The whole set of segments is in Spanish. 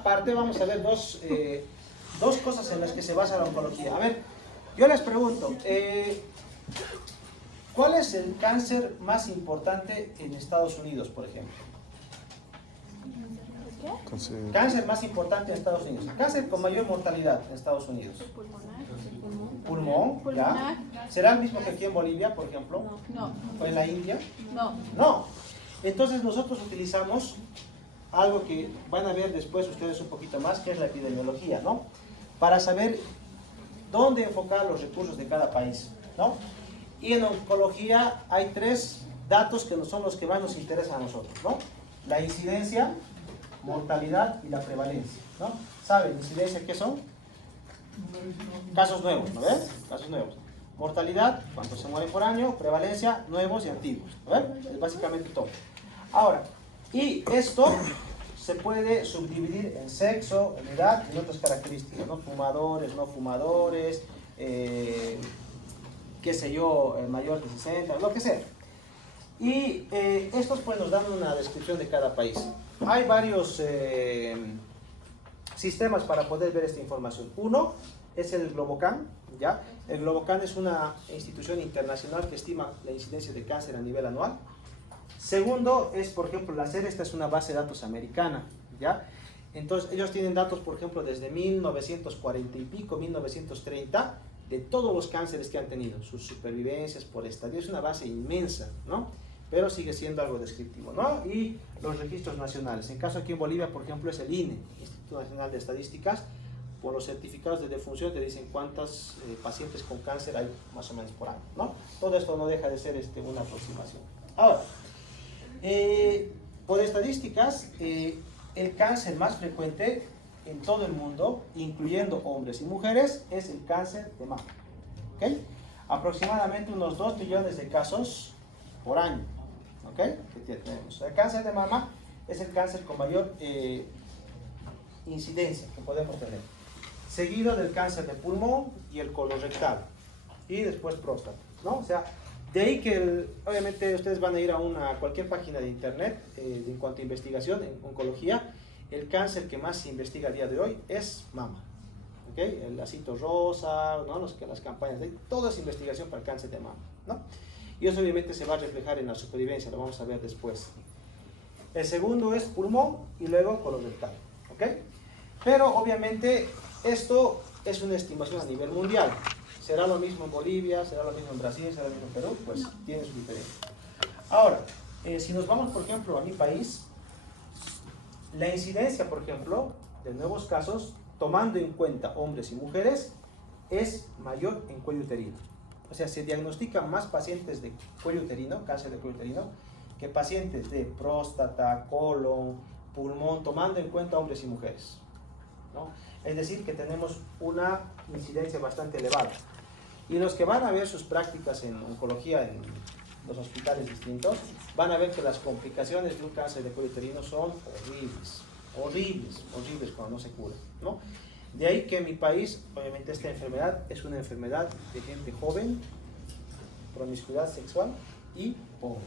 Aparte vamos a ver dos cosas en las que se basa la oncología. A ver, yo les pregunto, ¿cuál es el cáncer más importante en Estados Unidos, por ejemplo? Cáncer más importante en Estados Unidos. Cáncer con mayor mortalidad en Estados Unidos. Pulmón, ¿ya? ¿Será el mismo que aquí en Bolivia, por ejemplo? No. ¿O en la India? No. No. Entonces nosotros utilizamos algo que van a ver después ustedes un poquito más, que es la epidemiología, ¿no? Para saber dónde enfocar los recursos de cada país, ¿no? Y en oncología hay tres datos que son los que más nos interesan a nosotros, ¿no? La incidencia, mortalidad y la prevalencia, ¿no? ¿Saben incidencia qué son? Casos nuevos, ¿no ves? Casos nuevos. Mortalidad, cuántos se mueren por año, prevalencia, nuevos y antiguos, ¿no ves? Es básicamente todo. Ahora, y esto se puede subdividir en sexo, en edad y en otras características, ¿no? Fumadores, no fumadores, qué sé yo, mayor de 60, lo que sea. Y estos pues nos dan una descripción de cada país. Hay varios sistemas para poder ver esta información. Uno es el Globocan, ¿ya? El Globocan es una institución internacional que estima la incidencia de cáncer a nivel anual. Segundo es, por ejemplo, la SER, esta es una base de datos americana, ¿ya? Entonces, ellos tienen datos, por ejemplo, desde 1940 y pico, 1930, de todos los cánceres que han tenido, sus supervivencias por estadio. Es una base inmensa, ¿no? Pero sigue siendo algo descriptivo, ¿no? Y los registros nacionales. En caso aquí en Bolivia, por ejemplo, es el INE, Instituto Nacional de Estadísticas. Por los certificados de defunción te dicen cuántos pacientes con cáncer hay más o menos por año, ¿no? Todo esto no deja de ser una aproximación. Ahora, por estadísticas, el cáncer más frecuente en todo el mundo, incluyendo hombres y mujeres, es el cáncer de mama. ¿Ok? Aproximadamente unos 2 millones de casos por año. ¿Ok? Que tenemos. El cáncer de mama es el cáncer con mayor incidencia que podemos tener. Seguido del cáncer de pulmón y el colorectal. Y después próstata, ¿no? O sea, de ahí que obviamente ustedes van a ir a cualquier página de internet en cuanto a investigación en oncología. El cáncer que más se investiga a día de hoy es mama, ¿ok? El lacito rosa, ¿no? Las campañas de toda esa investigación para el cáncer de mama, ¿no? Y eso obviamente se va a reflejar en la supervivencia, lo vamos a ver después. El segundo es pulmón y luego colorectal, ¿ok? Pero obviamente esto es una estimación a nivel mundial. ¿Será lo mismo en Bolivia? ¿Será lo mismo en Brasil? ¿Será lo mismo en Perú? Pues tiene su diferencia. Ahora, si nos vamos, por ejemplo, a mi país, la incidencia, por ejemplo, de nuevos casos, tomando en cuenta hombres y mujeres, es mayor en cuello uterino. O sea, se diagnostican más pacientes de cuello uterino, cáncer de cuello uterino, que pacientes de próstata, colon, pulmón, tomando en cuenta hombres y mujeres, ¿no? Es decir, que tenemos una incidencia bastante elevada. Y los que van a ver sus prácticas en oncología en los hospitales distintos, van a ver que las complicaciones de un cáncer de cuello uterino son horribles cuando no se cura, ¿no? De ahí que en mi país, obviamente esta enfermedad es una enfermedad de gente joven, promiscuidad sexual y pobre,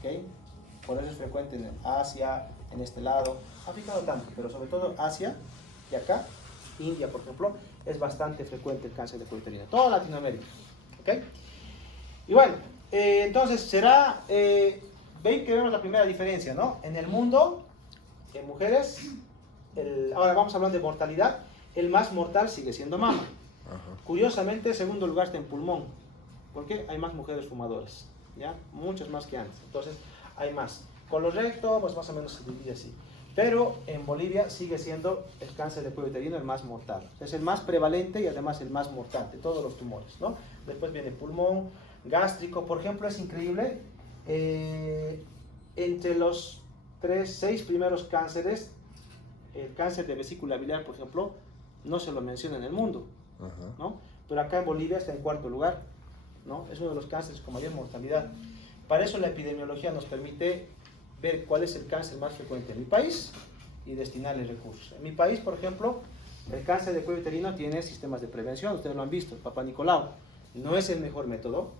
¿ok? Por eso es frecuente en Asia, en este lado, África no tanto, pero sobre todo Asia y acá, India por ejemplo, es bastante frecuente el cáncer de cuello uterino, toda Latinoamérica, ¿ok? Y bueno, entonces ven que vemos la primera diferencia, ¿no? En el mundo, en mujeres, ahora vamos a hablar de mortalidad, el más mortal sigue siendo mama. Curiosamente, en segundo lugar está en pulmón, porque hay más mujeres fumadoras, ¿ya? Muchas más que antes, entonces hay más. Colorecto, pues más o menos se divide así. Pero en Bolivia sigue siendo el cáncer de cuello uterino el más mortal. Es el más prevalente y además el más mortal de todos los tumores, ¿no? Después viene pulmón, gástrico, por ejemplo, es increíble. Entre los 6 primeros cánceres, el cáncer de vesícula biliar, por ejemplo, no se lo menciona en el mundo, ¿no? Pero acá en Bolivia está en cuarto lugar, ¿no? Es uno de los cánceres con mayor mortalidad. Para eso la epidemiología nos permite ver cuál es el cáncer más frecuente en mi país y destinarle recursos. En mi país, por ejemplo, el cáncer de cuello uterino tiene sistemas de prevención, ustedes lo han visto, el Papa Nicolau. No es el mejor método,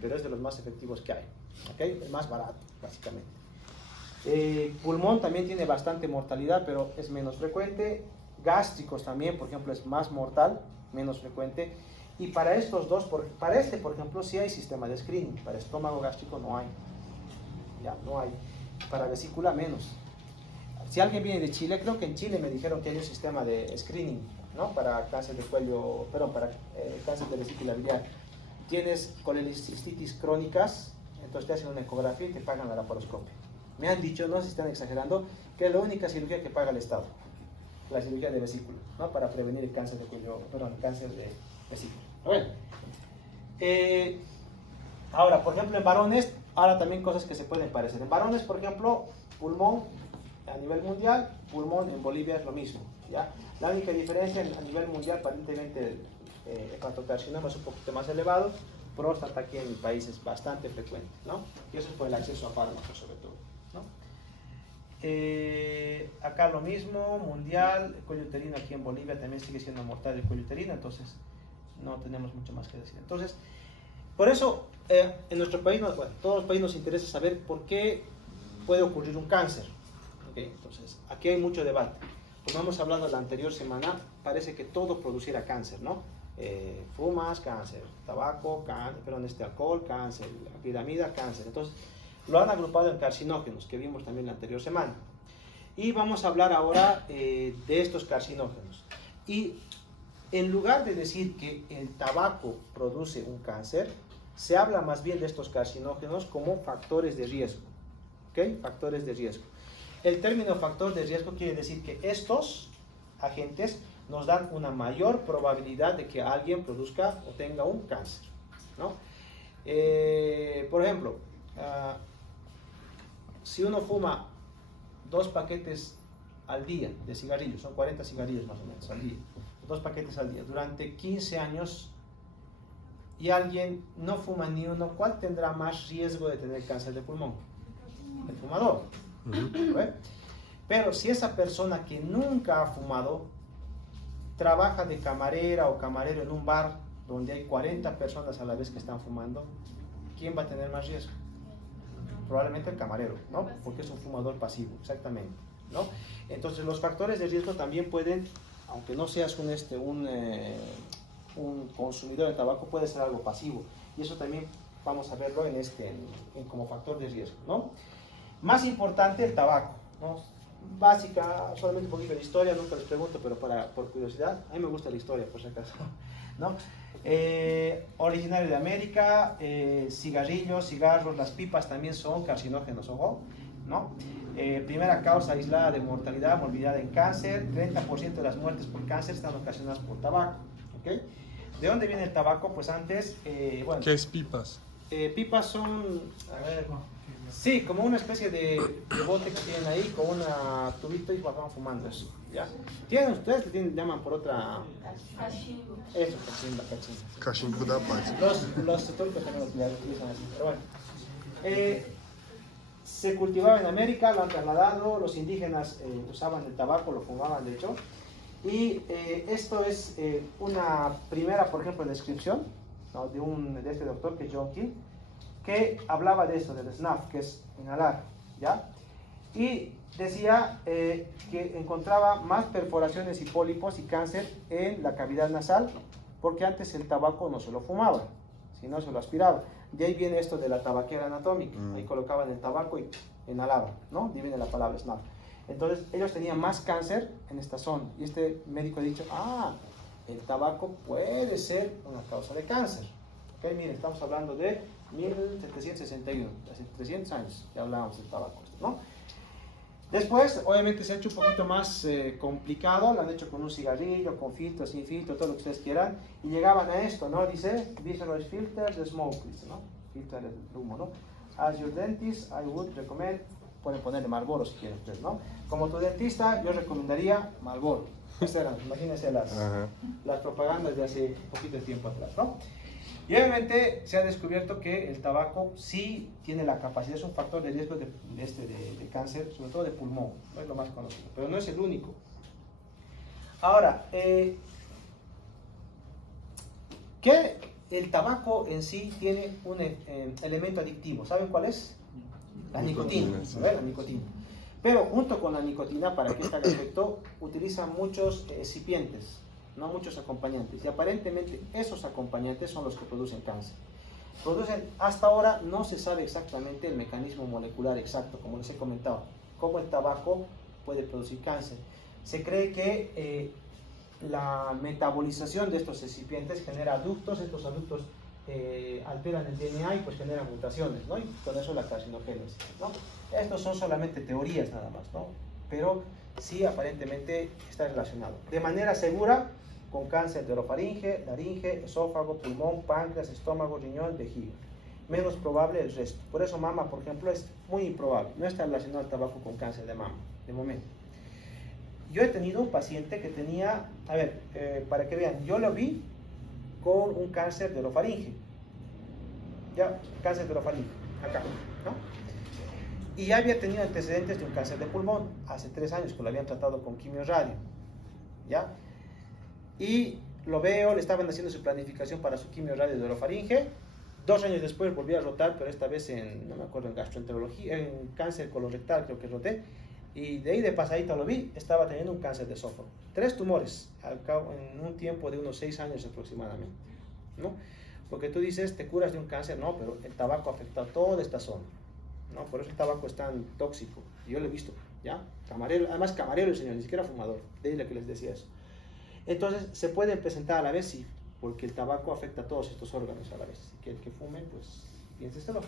pero es de los más efectivos que hay, ¿ok? El más barato, básicamente. Pulmón también tiene bastante mortalidad, pero es menos frecuente. Gástricos también, por ejemplo, es más mortal, menos frecuente. Y para estos dos, para este, por ejemplo, sí hay sistema de screening. Para estómago gástrico no hay. Ya, no hay. Para vesícula menos. Si alguien viene de Chile, creo que en Chile me dijeron que hay un sistema de screening, ¿no? Para cáncer de cuello, perdón, para cáncer de vesícula biliar. Tienes colecistitis crónicas, entonces te hacen una ecografía y te pagan la laparoscopia. Me han dicho, no sé si están exagerando, que es la única cirugía que paga el Estado, la cirugía de vesícula, ¿no? Para prevenir el cáncer de cuello, perdón, el cáncer de vesícula. Bueno, ahora, por ejemplo, en varones, ahora también cosas que se pueden parecer. En varones, por ejemplo, pulmón a nivel mundial, pulmón en Bolivia es lo mismo, ¿ya? La única diferencia a nivel mundial, aparentemente, el hepatocarcinoma es un poquito más elevado, próstata aquí en mi país es bastante frecuente, ¿no? Y eso es por el acceso a fármacos, sobre todo, ¿no? Acá lo mismo, mundial, el cuello uterino aquí en Bolivia también sigue siendo mortal el cuello uterino, entonces no tenemos mucho más que decir. Entonces, por eso, en nuestro país, bueno, todos los países nos interesa saber por qué puede ocurrir un cáncer. ¿Okay? Entonces, aquí hay mucho debate. Como hemos hablado la anterior semana, parece que todo produciera cáncer, ¿no? Fumas, cáncer, tabaco, alcohol, cáncer, la piramida, cáncer. Entonces, lo han agrupado en carcinógenos, que vimos también la anterior semana. Y vamos a hablar ahora de estos carcinógenos. Y en lugar de decir que el tabaco produce un cáncer, se habla más bien de estos carcinógenos como factores de riesgo. ¿Ok? Factores de riesgo. El término factor de riesgo quiere decir que estos agentes nos dan una mayor probabilidad de que alguien produzca o tenga un cáncer, ¿no? Por ejemplo, si uno fuma 2 paquetes al día de cigarrillos, son 40 cigarrillos más o menos al día, 2 paquetes al día, durante 15 años, y alguien no fuma ni uno, ¿cuál tendrá más riesgo de tener cáncer de pulmón? El fumador. ¿Ve? Pero si esa persona que nunca ha fumado trabaja de camarera o camarero en un bar donde hay 40 personas a la vez que están fumando, ¿quién va a tener más riesgo? Probablemente el camarero, ¿no? Porque es un fumador pasivo, exactamente, ¿no? Entonces los factores de riesgo también pueden, aunque no seas un consumidor de tabaco, puede ser algo pasivo, y eso también vamos a verlo como factor de riesgo, ¿no? Más importante, el tabaco, ¿no? Básica, solamente un poquito de historia, nunca les pregunto, pero por curiosidad, a mí me gusta la historia, por si acaso, ¿no? Originario de América, cigarrillos, cigarros, las pipas también son carcinógenos, ojo, ¿no? Primera causa aislada de mortalidad, morbidad en cáncer, 30% de las muertes por cáncer están ocasionadas por tabaco, ¿ok? ¿De dónde viene el tabaco? Pues antes, bueno... ¿Qué es pipas? Pipas son, a ver, sí, como una especie de bote que tienen ahí con una tubito y van fumando eso, ¿ya? Ustedes le llaman por otra... Cachimbo. Eso, cachimba. Cachimbo da paz. Los turcos también lo utilizan así, pero bueno. Se cultivaba en América, lo han trasladado, los indígenas usaban el tabaco, lo fumaban de hecho, y esto es una primera, por ejemplo, descripción, ¿no? de este doctor que es John Keel, que hablaba de esto, del snuff, que es inhalar, ¿ya? Y decía que encontraba más perforaciones y pólipos y cáncer en la cavidad nasal, porque antes el tabaco no se lo fumaba, sino se lo aspiraba. De ahí viene esto de la tabaquera anatómica, ahí colocaban el tabaco y inhalaban, ¿no? De ahí viene la palabra snuff. Entonces ellos tenían más cáncer en esta zona, y este médico ha dicho, el tabaco puede ser una causa de cáncer. Ok, miren, estamos hablando de 1761, hace 300 años que hablábamos del tabaco, ¿no? Después, obviamente se ha hecho un poquito más complicado, lo han hecho con un cigarrillo, con filtro, sin filtro, todo lo que ustedes quieran, y llegaban a esto, ¿no? Dice, these are filters the smoke, dice, ¿no? Filtra el humo, ¿no? As your dentist, I would recommend, pueden ponerle Marlboro si quieren ustedes, ¿no? Como tu dentista, yo recomendaría Marlboro. Estas eran, imagínense las propagandas de hace poquito tiempo atrás, ¿no? Y obviamente se ha descubierto que el tabaco sí tiene la capacidad, es un factor de riesgo de cáncer, sobre todo de pulmón, no es lo más conocido, pero no es el único. Ahora, que el tabaco en sí tiene un elemento adictivo, ¿saben cuál es? La nicotina, Sí. ¿no? La nicotina. Pero junto con la nicotina, para que este haga efecto, utilizan muchos excipientes, no muchos acompañantes. Y aparentemente esos acompañantes son los que producen cáncer. Hasta ahora no se sabe exactamente el mecanismo molecular exacto, como les he comentado, cómo el tabaco puede producir cáncer. Se cree que la metabolización de estos excipientes genera aductos, estos aductos alteran el DNA y pues generan mutaciones, ¿no? Y con eso la carcinogénesis, ¿no? Estos son solamente teorías nada más, ¿no? Pero sí aparentemente está relacionado. De manera segura, con cáncer de orofaringe, laringe, esófago, pulmón, páncreas, estómago, riñón, vejiga. Menos probable el resto. Por eso mama, por ejemplo, es muy improbable. No está relacionado el tabaco con cáncer de mama, de momento. Yo he tenido un paciente que tenía, a ver, para que vean, yo lo vi con un cáncer de orofaringe. Ya, cáncer de orofaringe, acá, ¿no? Y ya había tenido antecedentes de un cáncer de pulmón, hace 3 años que lo habían tratado con quimio-radio, ¿ya? Y lo veo, le estaban haciendo su planificación para su quimio-radio de orofaringe. 2 años después volví a rotar, pero esta vez en, no me acuerdo, en gastroenterología, en cáncer colorectal creo que roté. Y de ahí de pasadito lo vi, estaba teniendo un cáncer de esófago. 3 tumores, al cabo, en un tiempo de unos 6 años aproximadamente, ¿no? Porque tú dices, te curas de un cáncer, no, pero el tabaco afecta a toda esta zona, ¿no? Por eso el tabaco es tan tóxico. Yo lo he visto, ¿ya? Camarero, además camarero el señor, ni siquiera fumador, de ahí lo que les decía eso. Entonces, ¿se pueden presentar a la vez? Sí, porque el tabaco afecta a todos estos órganos a la vez. Que el que fume, pues, piénseselo.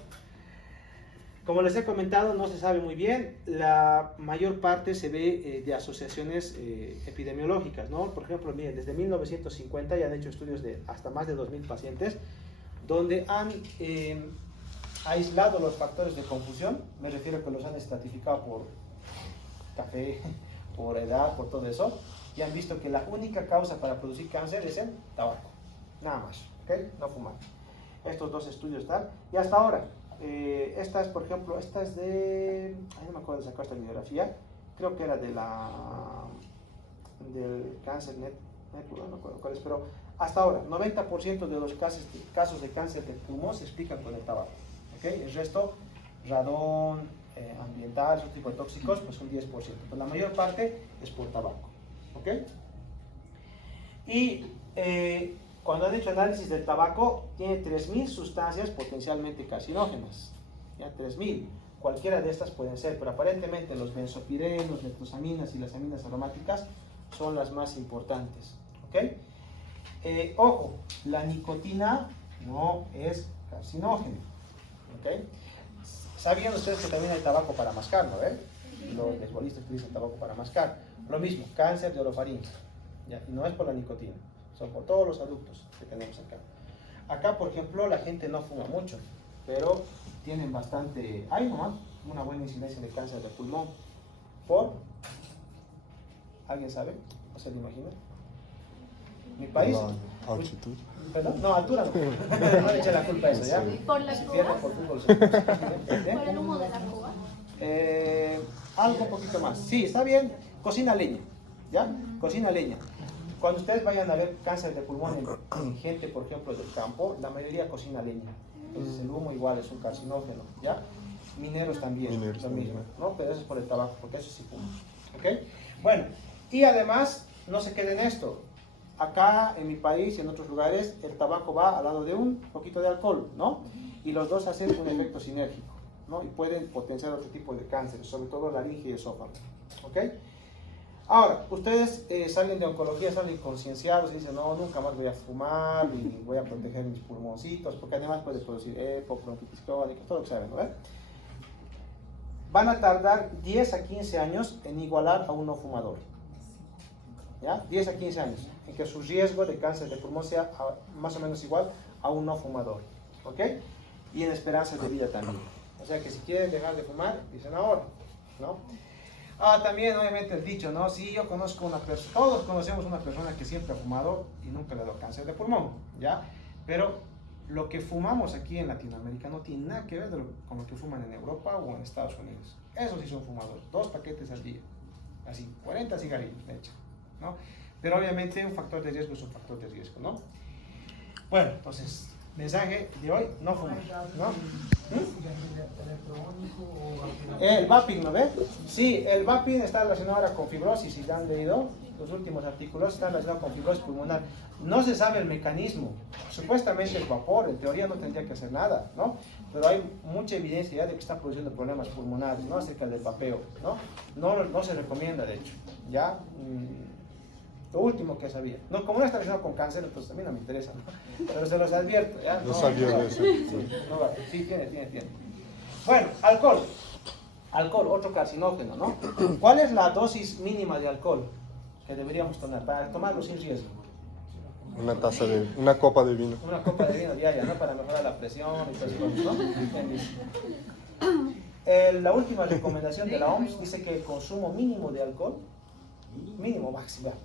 Como les he comentado, no se sabe muy bien. La mayor parte se ve de asociaciones epidemiológicas, ¿no? Por ejemplo, miren, desde 1950 ya han hecho estudios de hasta más de 2.000 pacientes, donde han aislado los factores de confusión. Me refiero a que los han estratificado por café, por edad, por todo eso. Y han visto que la única causa para producir cáncer es el tabaco. Nada más, ¿ok? No fumar. Estos 2 estudios están. Y hasta ahora, esta es, por ejemplo, esta es de... Ay, no me acuerdo de sacar esta bibliografía. Creo que era de del cáncer net, no me acuerdo cuál es, pero hasta ahora, 90% de los casos de cáncer de pulmón se explican con el tabaco, ¿ok? El resto, radón, ambiental, ese tipo de tóxicos, pues un 10%. Pero la mayor parte es por tabaco, ¿ok? Y cuando han hecho análisis del tabaco, tiene 3.000 sustancias potencialmente carcinógenas. ¿Ya? 3.000. Cualquiera de estas pueden ser, pero aparentemente los benzopirenos, nitrosaminas y las aminas aromáticas son las más importantes. ¿Ok? Ojo, la nicotina no es carcinógena. ¿Ok? ¿Sabían ustedes que también hay tabaco para mascar, no? Los beisbolistas utilizan tabaco para mascar. Lo mismo, cáncer de orofaringe. ¿Ya? Y no es por la nicotina, son por todos los aductos que tenemos acá. Acá, por ejemplo, la gente no fuma mucho, pero tienen bastante, hay nomás una buena incidencia de cáncer de pulmón. ¿Por? ¿Alguien sabe? ¿O se lo imagina? ¿Mi país? La altitud. ¿Perdón? No, altura no. No le eche la culpa a eso, ¿ya? ¿Por las Si cubas? pierde por fútbol, se ¿Por el humo de la cuba? Algo un poquito más. Sí, está bien. Cocina leña, ¿ya? Cocina leña. Cuando ustedes vayan a ver cáncer de pulmón en gente, por ejemplo, del campo, la mayoría cocina leña. Entonces el humo igual es un carcinógeno, ¿ya? Mineros también, Mineros lo mismo, también. ¿no? Pero eso es por el tabaco, porque eso sí fuma, ¿ok? Bueno, y además, no se queden en esto. Acá, en mi país y en otros lugares, el tabaco va al lado de un poquito de alcohol, ¿no? Y los dos hacen un efecto sinérgico, ¿no? Y pueden potenciar otro tipo de cáncer, sobre todo laringe y esófago, ¿ok? Ahora, ustedes salen de oncología, salen concienciados y dicen, no, nunca más voy a fumar y voy a proteger mis pulmoncitos, porque además puede producir EPO, bronquitis crónica, todo lo que saben, ¿no? Van a tardar 10 a 15 años en igualar a un no fumador, ¿ya? 10 a 15 años, en que su riesgo de cáncer de pulmón sea más o menos igual a un no fumador, ¿ok? Y en esperanza de vida también. O sea que si quieren dejar de fumar, dicen ahora, ¿no? También obviamente el dicho, ¿no? Sí, yo conozco una persona, todos conocemos una persona que siempre ha fumado y nunca le ha dado cáncer de pulmón, ¿ya? Pero lo que fumamos aquí en Latinoamérica no tiene nada que ver con lo que fuman en Europa o en Estados Unidos. Esos sí son fumadores, 2 paquetes al día, así, 40 cigarrillos, de hecho, ¿no? Pero obviamente un factor de riesgo es un factor de riesgo, ¿no? Bueno, entonces, mensaje de hoy, no fumar, ¿no? El vaping, ¿no ves? Sí, el vaping está relacionado ahora con fibrosis, si ya han leído los últimos artículos, está relacionado con fibrosis pulmonar. No se sabe el mecanismo, supuestamente es vapor, en teoría no tendría que hacer nada, ¿no? Pero hay mucha evidencia ya de que está produciendo problemas pulmonares, ¿no? Acerca del vapeo, ¿no? No se recomienda, de hecho, ¿ya? Lo último que sabía. No, como no está relacionado con cáncer, entonces a mí no me interesa, ¿no? Pero se los advierto, ¿ya? No sabía de eso. Sí, no vale. Sí, tiene. Bueno, alcohol. Alcohol, otro carcinógeno, ¿no? ¿Cuál es la dosis mínima de alcohol que deberíamos tomar para tomarlo sin riesgo? Una copa de vino. Una copa de vino diaria, ¿no? Para mejorar la presión y todo eso, ¿no? La última recomendación de la OMS dice que el consumo mínimo de alcohol,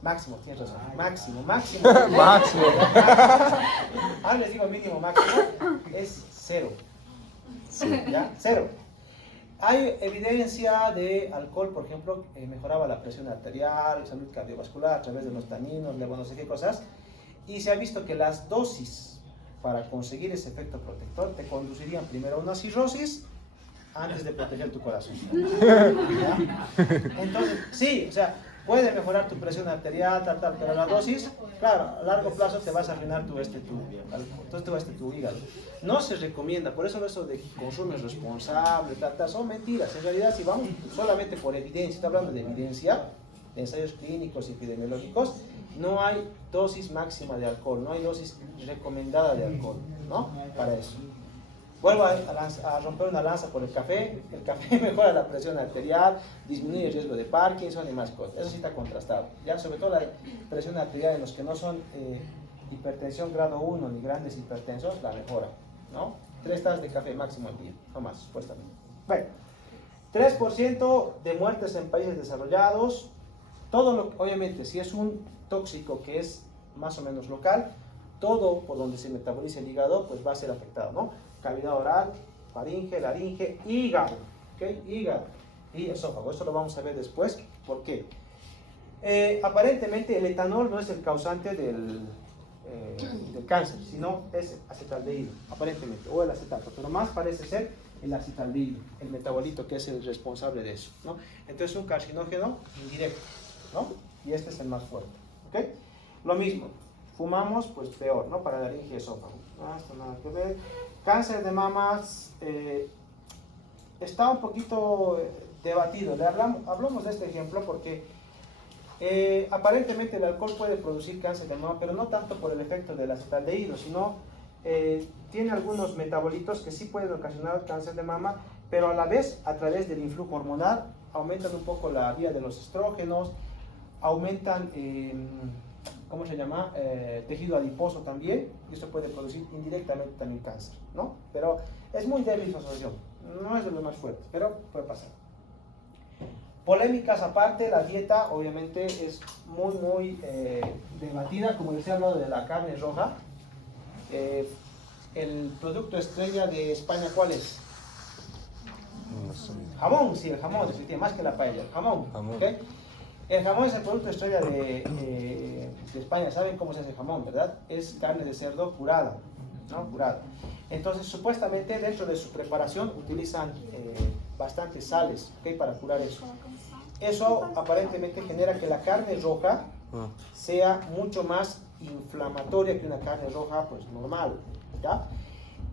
máximo, tienes razón, máximo. Máximo. Ahora les digo mínimo, máximo, es 0. ¿Ya? 0. Hay evidencia de alcohol, por ejemplo, mejoraba la presión arterial, salud cardiovascular a través de los taninos, no sé qué cosas, y se ha visto que las dosis para conseguir ese efecto protector te conducirían primero a una cirrosis antes de proteger tu corazón. ¿Ya? Entonces, sí, o sea, puede mejorar tu presión arterial, pero la dosis, claro, a largo plazo te vas a arruinar tu hígado. No se recomienda, por eso de consumo responsable, son mentiras. En realidad, si vamos solamente por evidencia, está hablando de evidencia, de ensayos clínicos y epidemiológicos, no hay dosis máxima de alcohol, no hay dosis recomendada de alcohol, ¿no? Para eso. Vuelvo a romper una lanza por el café. El café mejora la presión arterial, disminuye el riesgo de Parkinson y más cosas. Eso sí está contrastado. Ya, sobre todo la presión arterial en los que no son hipertensión grado 1 ni grandes hipertensos, la mejora, ¿no? 3 tazas de café máximo al día, no más, supuestamente. Bueno, 3% de muertes en países desarrollados. Obviamente, si es un tóxico que es más o menos local, todo por donde se metaboliza el hígado, pues va a ser afectado, ¿no? Cavidad oral, faringe, laringe, hígado, ¿ok? Hígado y esófago. Esto lo vamos a ver después. ¿Por qué? Aparentemente el etanol no es el causante del cáncer, sino es acetaldehído, aparentemente, o el acetato, pero más parece ser el acetaldehído, el metabolito que es el responsable de eso, ¿no? Entonces es un carcinógeno indirecto, ¿no? Y este es el más fuerte, ¿ok? Lo mismo, fumamos, pues peor, ¿no? Para laringe y esófago. No, esto nada que ver. Cáncer de mamas está un poquito debatido. Hablamos de este ejemplo porque aparentemente el alcohol puede producir cáncer de mama, pero no tanto por el efecto del acetaldehído, sino tiene algunos metabolitos que sí pueden ocasionar cáncer de mama, pero a la vez, a través del influjo hormonal, aumentan un poco la vía de los estrógenos, aumentan, ¿cómo se llama? Tejido adiposo también, y eso puede producir indirectamente también cáncer, ¿no? Pero es muy débil su asociación, no es de lo más fuerte, pero puede pasar. Polémicas aparte, la dieta obviamente es muy debatida, como les he hablado de la carne roja. El producto estrella de España, ¿cuál es? No sé. Jamón, sí, el jamón, definitivamente, más que la paella, el jamón. ¿Okay? El jamón es el producto estrella de España. ¿Saben cómo se hace el jamón, verdad? Es carne de cerdo curada, ¿no? Curada. Entonces, supuestamente, dentro de su preparación utilizan bastantes sales, ¿okay? Para curar eso. Eso aparentemente genera que la carne roja sea mucho más inflamatoria que una carne roja pues normal, ¿ya?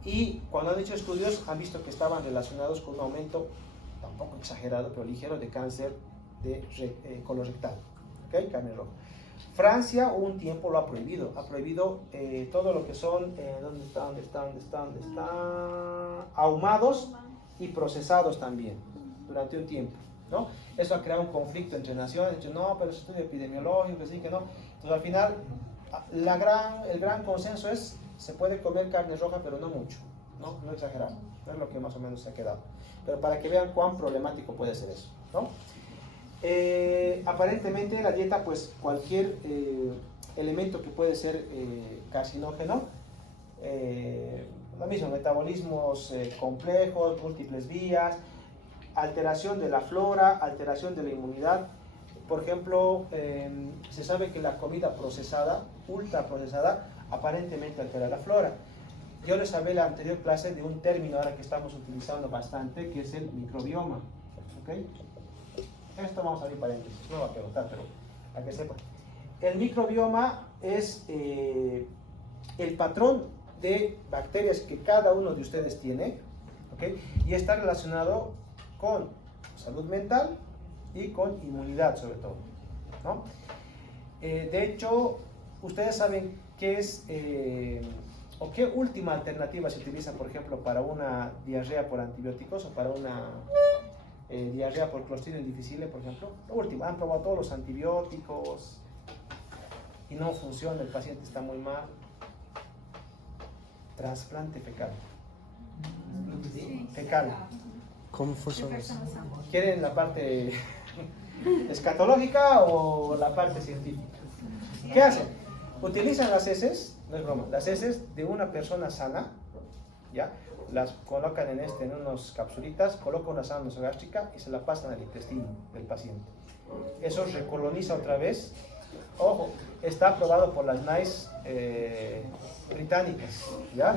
Y cuando han hecho estudios han visto que estaban relacionados con un aumento, tampoco exagerado, pero ligero, de cáncer de colorectal, ¿okay? Carne roja. Francia un tiempo lo ha prohibido todo lo que son, ¿dónde está? Ahumados y procesados también, durante un tiempo, ¿no? Eso ha creado un conflicto entre naciones, no, pero es estudio epidemiológico, así que no. Entonces al final, el gran consenso es, se puede comer carne roja, pero no mucho, no exagerar, no es lo que más o menos se ha quedado. Pero para que vean cuán problemático puede ser eso, ¿no? Aparentemente la dieta, pues cualquier elemento que puede ser carcinógeno, lo mismo, metabolismos complejos, múltiples vías, alteración de la flora, alteración de la inmunidad. Por ejemplo, se sabe que la comida procesada, ultra procesada, aparentemente altera la flora. yo les hablé en la anterior clase de un término ahora que estamos utilizando bastante, que es el microbioma. ¿Okay? Esto vamos a abrir paréntesis, no va a preguntar, pero para que sepan. El microbioma es el patrón de bacterias que cada uno de ustedes tiene, ¿okay? Y está relacionado con salud mental y con inmunidad sobre todo, ¿no? De hecho, ustedes saben qué es o qué última alternativa se utiliza, por ejemplo, para una diarrea por antibióticos o para una diarrea por Clostridium difficile, por ejemplo. Lo último, han probado todos los antibióticos y no funciona, el paciente está muy mal. Trasplante fecal. Sí. Fecal. ¿Cómo funciona eso? ¿Quieren la parte escatológica o la parte científica? ¿Qué hacen? Utilizan las heces, no es broma, las heces de una persona sana, ¿ya? Las colocan en unas capsulitas, colocan una sonda nasogástrica y se la pasan al intestino del paciente. Eso recoloniza otra vez. Ojo, está aprobado por las NICE británicas, ¿ya?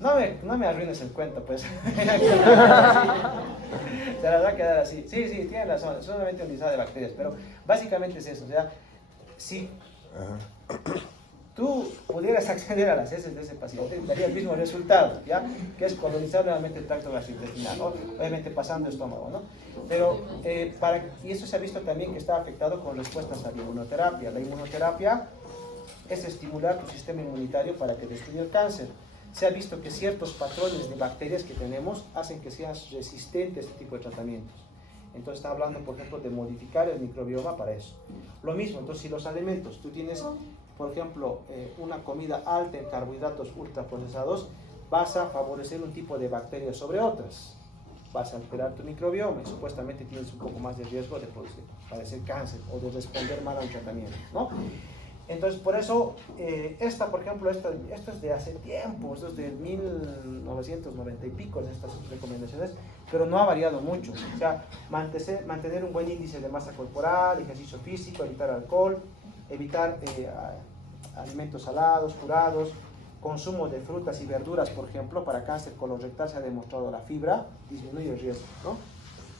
No me arruines el cuento, pues. Te las va a quedar así. Sí, tiene razón, es solamente un listado de bacterias, pero básicamente es eso. O sea, si tú pudieras acceder a las heces de ese paciente, daría el mismo resultado, ¿ya? Que es colonizar nuevamente el tracto gastrointestinal, ¿no? Obviamente pasando el estómago, ¿no? Pero, y eso se ha visto también que está afectado con respuestas a la inmunoterapia. La inmunoterapia es estimular tu sistema inmunitario para que destruya el cáncer. Se ha visto que ciertos patrones de bacterias que tenemos hacen que seas resistente a este tipo de tratamientos. Entonces está hablando, por ejemplo, de modificar el microbioma para eso. Lo mismo, entonces si los alimentos, tú tienes, por ejemplo, una comida alta en carbohidratos ultraprocesados, vas a favorecer un tipo de bacterias sobre otras. Vas a alterar tu microbioma y supuestamente tienes un poco más de riesgo de padecer cáncer o de responder mal a un tratamiento, ¿no? Entonces, por eso, por ejemplo, esto es de hace tiempo, esto es de 1990 y pico, estas recomendaciones, pero no ha variado mucho. O sea, mantener un buen índice de masa corporal, ejercicio físico, evitar alcohol, evitar alimentos salados, curados, consumo de frutas y verduras, por ejemplo, para cáncer colorectal se ha demostrado la fibra disminuye el riesgo, ¿no?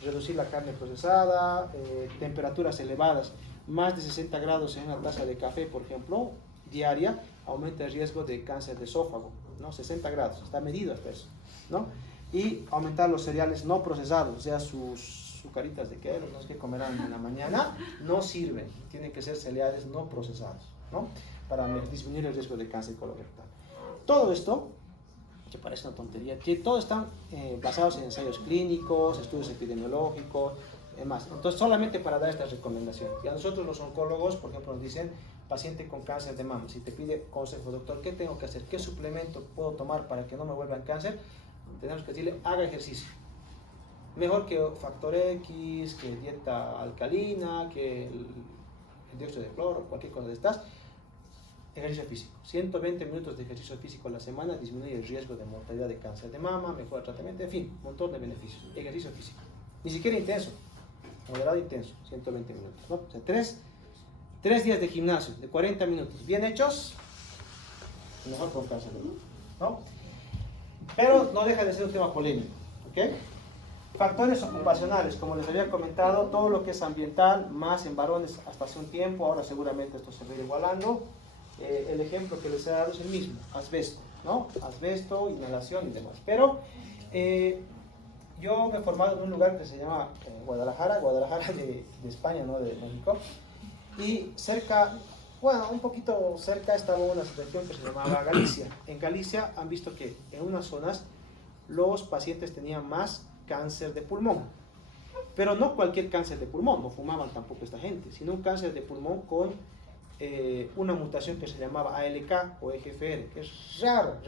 Reducir la carne procesada, temperaturas elevadas, más de 60 grados en una taza de café, por ejemplo, diaria, aumenta el riesgo de cáncer de esófago, ¿no? 60 grados, está medido hasta eso, ¿no? Y aumentar los cereales no procesados, o sea, sus caritas de queso, los que comerán en la mañana, no sirven, tienen que ser cereales no procesados, ¿no? Para disminuir el riesgo de cáncer colorectal. Todo esto, que parece una tontería, que todos están basados en ensayos clínicos, estudios epidemiológicos, demás. Entonces, solamente para dar estas recomendaciones. Y a nosotros los oncólogos, por ejemplo, nos dicen, paciente con cáncer de mama, si te pide consejo, doctor, ¿qué tengo que hacer? ¿Qué suplemento puedo tomar para que no me vuelva cáncer? Tenemos que decirle, haga ejercicio. Mejor que factor X, que dieta alcalina, que el dióxido de cloro, cualquier cosa de estas. Ejercicio físico. 120 minutos de ejercicio físico a la semana disminuye el riesgo de mortalidad de cáncer de mama, mejora el tratamiento, en fin, un montón de beneficios. Ejercicio físico. Ni siquiera intenso, moderado intenso, 120 minutos, ¿no? O sea, tres días de gimnasio, de 40 minutos, bien hechos, mejor con cáncer de mama, ¿no? Pero no deja de ser un tema polémico, ¿ok? Factores ocupacionales, como les había comentado, todo lo que es ambiental, más en varones hasta hace un tiempo, ahora seguramente esto se va a ir igualando. El ejemplo que les he dado es el mismo, asbesto, ¿no? Asbesto, inhalación y demás. Pero yo me he formado en un lugar que se llama Guadalajara de España, no de México. Y cerca, bueno, un poquito cerca estaba una región que se llamaba Galicia. En Galicia han visto que en unas zonas los pacientes tenían más cáncer de pulmón. Pero no cualquier cáncer de pulmón, no fumaban tampoco esta gente, sino un cáncer de pulmón con una mutación que se llamaba ALK o EGFR, que es raro.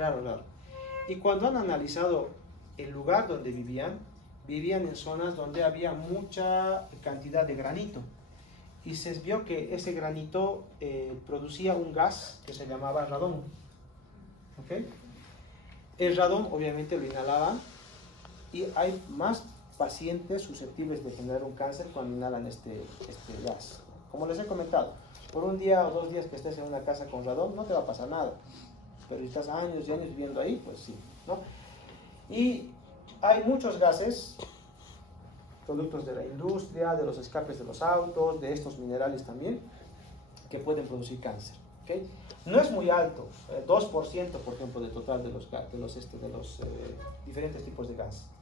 Y cuando han analizado el lugar donde vivían en zonas donde había mucha cantidad de granito. Y se vio que ese granito producía un gas que se llamaba radón. ¿Okay? El radón obviamente lo inhalaban y hay más pacientes susceptibles de generar un cáncer cuando inhalan este gas. Como les he comentado, por un día o 2 días que estés en una casa con radón, no te va a pasar nada. Pero si estás años y años viviendo ahí, pues sí, ¿no? Y hay muchos gases, productos de la industria, de los escapes de los autos, de estos minerales también, que pueden producir cáncer. ¿Okay? No es muy alto, 2% por ejemplo del total de los diferentes tipos de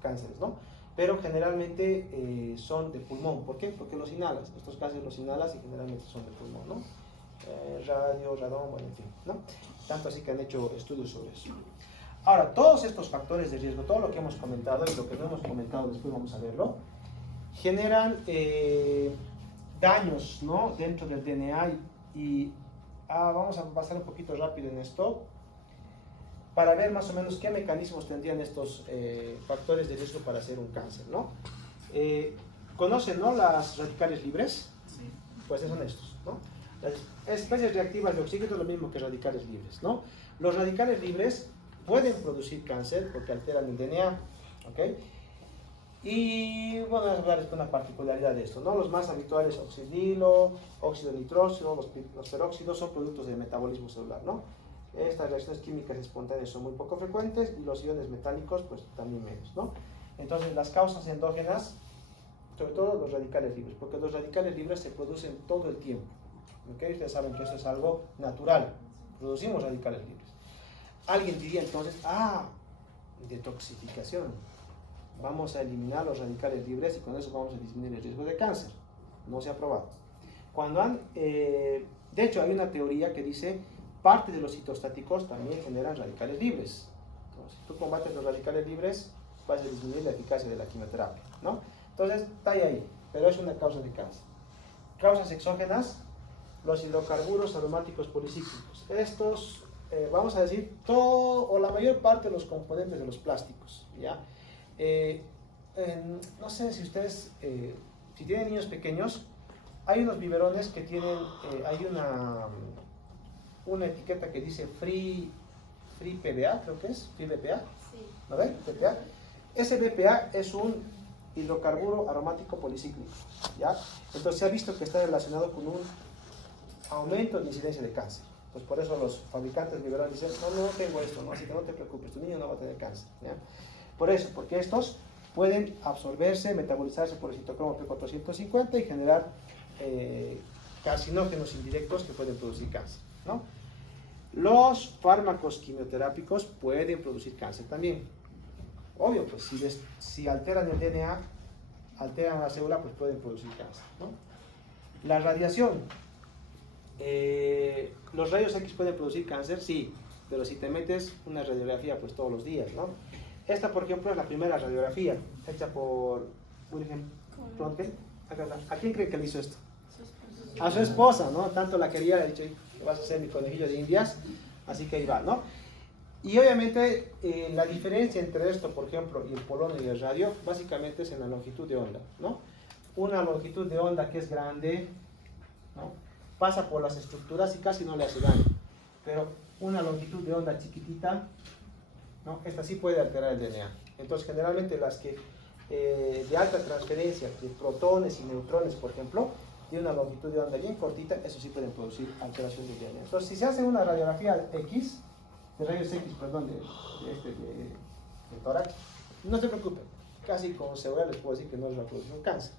cánceres, ¿no? Pero generalmente son de pulmón. ¿Por qué? Porque los inhalas, estos gases los inhalas y generalmente son de pulmón, ¿no? Radio, radón, bueno, en fin, ¿no? Tanto así que han hecho estudios sobre eso. Ahora, todos estos factores de riesgo, todo lo que hemos comentado y lo que no hemos comentado, después vamos a verlo, generan daños, ¿no? Dentro del DNA y vamos a pasar un poquito rápido en esto para ver más o menos qué mecanismos tendrían estos factores de riesgo para hacer un cáncer, ¿no? ¿Conocen, no, las radicales libres? Sí. Pues son estos, ¿no? Las especies reactivas de oxígeno es lo mismo que radicales libres, ¿no? Los radicales libres pueden producir cáncer porque alteran el DNA, ¿ok? Y bueno, vamos a hablar de una particularidad de esto, ¿no? Los más habituales, oxidilo, óxido nitrógeno, los peróxidos son productos de metabolismo celular, ¿no? Estas reacciones químicas espontáneas son muy poco frecuentes y los iones metálicos pues también menos, ¿no? Entonces las causas endógenas, sobre todo los radicales libres, porque los radicales libres se producen todo el tiempo, ¿ok? Ustedes saben que eso es algo natural, producimos radicales libres. Alguien diría entonces, detoxificación, vamos a eliminar los radicales libres y con eso vamos a disminuir el riesgo de cáncer. No se ha probado. De hecho, hay una teoría que dice parte de los citostáticos también generan radicales libres. Entonces, si tú combates los radicales libres, vas a disminuir la eficacia de la quimioterapia, ¿no? Entonces, está ahí, pero es una causa de cáncer. Causas exógenas, los hidrocarburos aromáticos policíclicos. Estos, vamos a decir, todo o la mayor parte de los componentes de los plásticos, ¿ya? No sé si ustedes, si tienen niños pequeños, hay unos biberones que tienen, hay una etiqueta que dice Free PBA, creo que es, Free BPA, Sí. ¿no ven? BPA. Ese BPA es un hidrocarburo aromático policíclico, ¿ya? Entonces se ha visto que está relacionado con un aumento de incidencia de cáncer. Pues por eso los fabricantes de biberones dicen, no tengo esto, ¿no? Así que no te preocupes, tu niño no va a tener cáncer, ¿ya? Por eso, porque estos pueden absorberse, metabolizarse por el citocromo P450 y generar carcinógenos indirectos que pueden producir cáncer, ¿no? Los fármacos quimioterápicos pueden producir cáncer también. Obvio, pues si alteran el DNA, alteran la célula, pues pueden producir cáncer, ¿no? La radiación. ¿Los rayos X pueden producir cáncer? Sí, pero si te metes una radiografía pues todos los días, ¿no? Esta, por ejemplo, es la primera radiografía hecha por Wilhelm Röntgen. ¿A quién cree que le hizo esto? A su esposa, ¿no? Tanto la quería, le ha dicho, vas a ser mi conejillo de indias, así que ahí va, ¿no? Y obviamente la diferencia entre esto, por ejemplo, y el polonio y el radio, básicamente es en la longitud de onda, ¿no? Una longitud de onda que es grande, ¿no? Pasa por las estructuras y casi no le hace daño, pero una longitud de onda chiquitita, ¿no? Esta sí puede alterar el DNA. Entonces, generalmente las que de alta transferencia de protones y neutrones, por ejemplo, tiene una longitud de onda bien cortita, eso sí pueden producir alteración del DNA. Entonces, si se hace una radiografía de rayos X, perdón, de tórax, no se preocupen, casi con seguridad les puedo decir que no les va a producir un cáncer.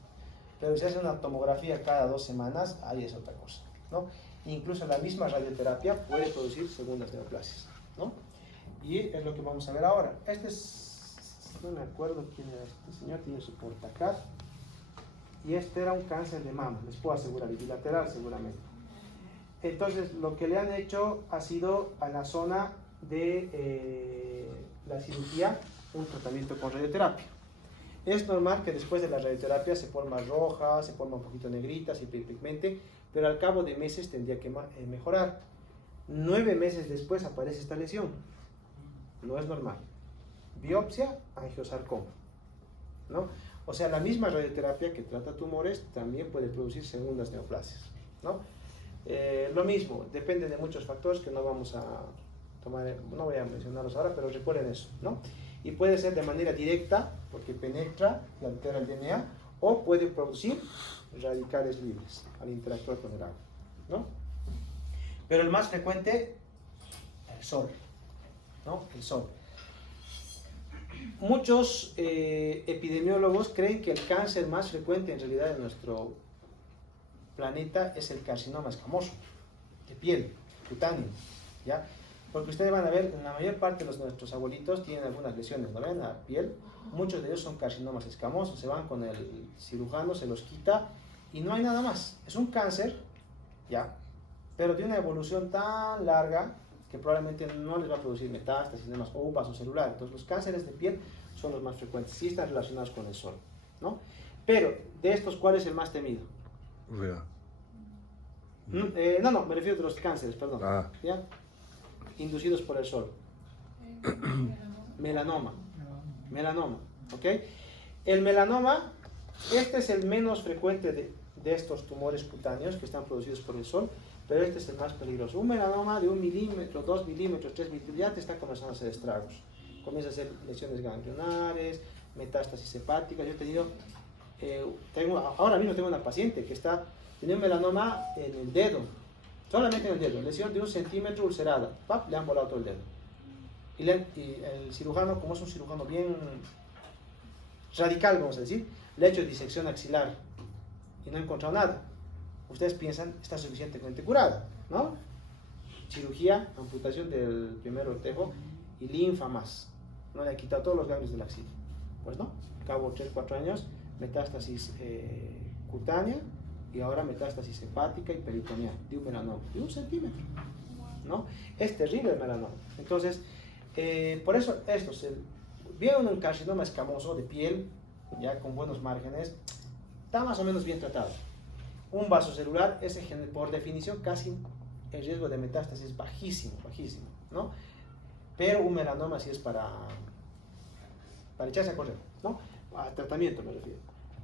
Pero si se hace una tomografía cada 2 semanas, ahí es otra cosa, ¿no? Incluso la misma radioterapia puede producir segundas neoplasias, ¿no? Y es lo que vamos a ver ahora. No me acuerdo quién era este señor, tiene su portacat. Y este era un cáncer de mama, les puedo asegurar, y bilateral seguramente. Entonces, lo que le han hecho ha sido a la zona de la cirugía, un tratamiento con radioterapia. Es normal que después de la radioterapia se forma roja, se forma un poquito negrita, se hiperpigmente, pero al cabo de meses tendría que mejorar. 9 meses después aparece esta lesión. No es normal. Biopsia, angiosarcoma, ¿no? O sea, la misma radioterapia que trata tumores también puede producir segundas neoplasias, ¿no? Lo mismo, depende de muchos factores que no vamos a tomar, no voy a mencionarlos ahora, pero recuerden eso, ¿no? Y puede ser de manera directa, porque penetra y altera el DNA, o puede producir radicales libres al interactuar con el agua, ¿no? Pero el más frecuente, el sol, ¿no? El sol. Muchos epidemiólogos creen que el cáncer más frecuente en realidad en nuestro planeta es el carcinoma escamoso de piel, cutáneo, ¿ya? Porque ustedes van a ver, la mayor parte de nuestros abuelitos tienen algunas lesiones, ¿no ven? La piel, muchos de ellos son carcinomas escamosos, se van con el cirujano, se los quita y no hay nada más. Es un cáncer, ¿ya? Pero de una evolución tan larga que probablemente no les va a producir metástasis, demás, o un vaso celular. Entonces los cánceres de piel son los más frecuentes, sí están relacionados con el sol, ¿no? Pero, de estos, ¿cuál es el más temido? Vea. No, me refiero a los cánceres, perdón. ¿Ya? Inducidos por el sol. Melanoma. Melanoma, ¿ok? El melanoma, este es el menos frecuente de estos tumores cutáneos que están producidos por el sol, pero este es el más peligroso. Un melanoma de 1 milímetro, 2 milímetros, 3 milímetros, ya te está comenzando a hacer estragos. Comienza a hacer lesiones ganglionares, metástasis hepáticas. Yo he tenido, ahora mismo tengo una paciente que tenía un melanoma en el dedo, solamente en el dedo, lesión de 1 centímetro ulcerada, ¡pap! Le han volado todo el dedo. Y el cirujano, como es un cirujano bien radical, vamos a decir, le ha hecho disección axilar y no ha encontrado nada. Ustedes piensan, está suficientemente curada, ¿no? Cirugía, amputación del primer ortejo y linfa más. No le ha quitado todos los ganglios de la axila. Pues no, cabo 3-4 años, metástasis cutánea y ahora metástasis hepática y peritoneal de un melanoma, de 1 centímetro, ¿no? Es terrible el melanoma. Entonces, por eso bien un carcinoma escamoso de piel, ya con buenos márgenes, está más o menos bien tratado. Un vaso celular, ese por definición casi el riesgo de metástasis es bajísimo, bajísimo, ¿no? Pero un melanoma sí es para echarse a correr, ¿no? A tratamiento me refiero.